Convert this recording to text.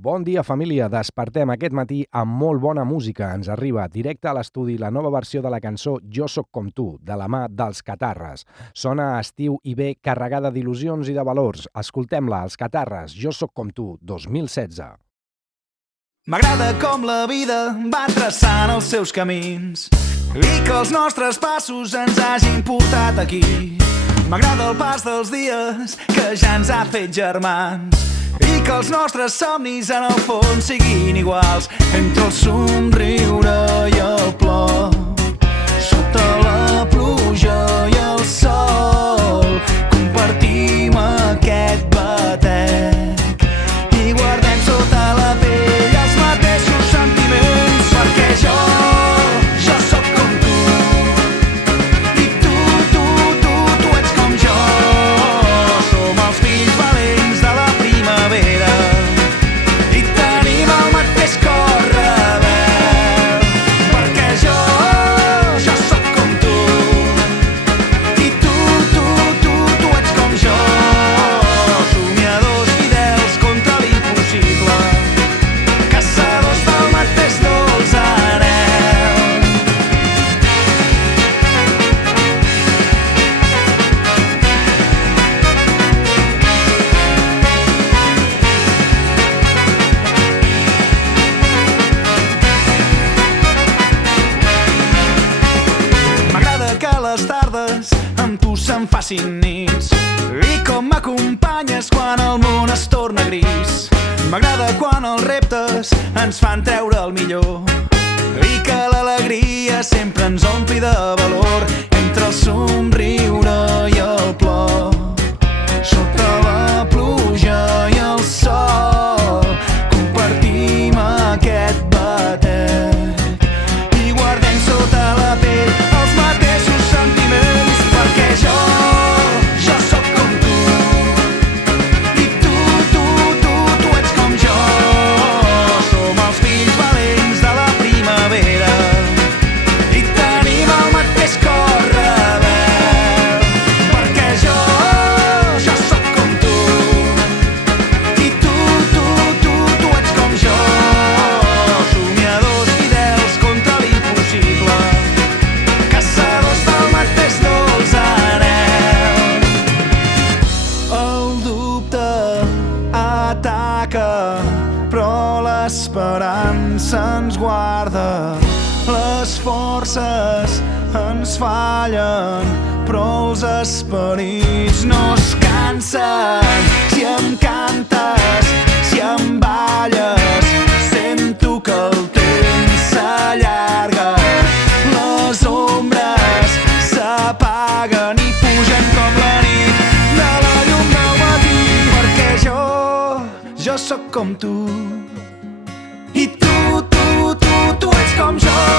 Bon dia, família. Despertem aquest matí amb molt bona música. Ens arriba directe a l'estudi la nova versió de la cançó Jo sóc com tu, de la mà dels Catarres. Sona a estiu i ve carregada d'il·lusions i de valors. Escoltem-la, els Catarres, Jo sóc com tu, 2016. M'agrada com la vida va traçant els seus camins i que els nostres passos ens hagin portat aquí. M'agrada el pas dels dies que ja ens ha fet germans i que els nostres somnis en el fons siguin iguals entre el somriure i el plor, sota la pluja i el sol. Compartim aquest batec i guardem sota la pell els mateixos sentiments, perquè jo sóc com tu i tu ets com jo. Som els fills valents de la primavera i tenim el mateix cor rebel, perquè jo sóc com tu i tu ets com jo. Somiadors fidels contra l'impossible, caçadors del mateix dolç anhel. M'agrada que les tardes amb tu se'n facin nits i com m'acompanyes quan el món es torna gris. M'agrada quan els reptes ens fan treure el millor i que l'alegria sempre ens ompli de valor entre el somriure i el plor, sota la pluja i el sol. Compartim aquest batec i guardem sota la pell els mateixos sentiments, perquè jo sóc com tu i tu ets com jo. Som els fills valents de la primavera i tenim el mateix cor rebel, perquè jo sóc com tu i tu ets com jo. Somiadors fidels contra l'impossible, caçadors del mateix dolç anhel. El dubte ataca, però l'esperança ens guarda. Les forces ens fallen, però els esperits no es cansen. Si em cantes, si em balles, sento que el temps s'allarga. Les ombres s'apaguen i fugen com la nit de la llum del matí, perquè jo sóc com tu i tu ets com jo.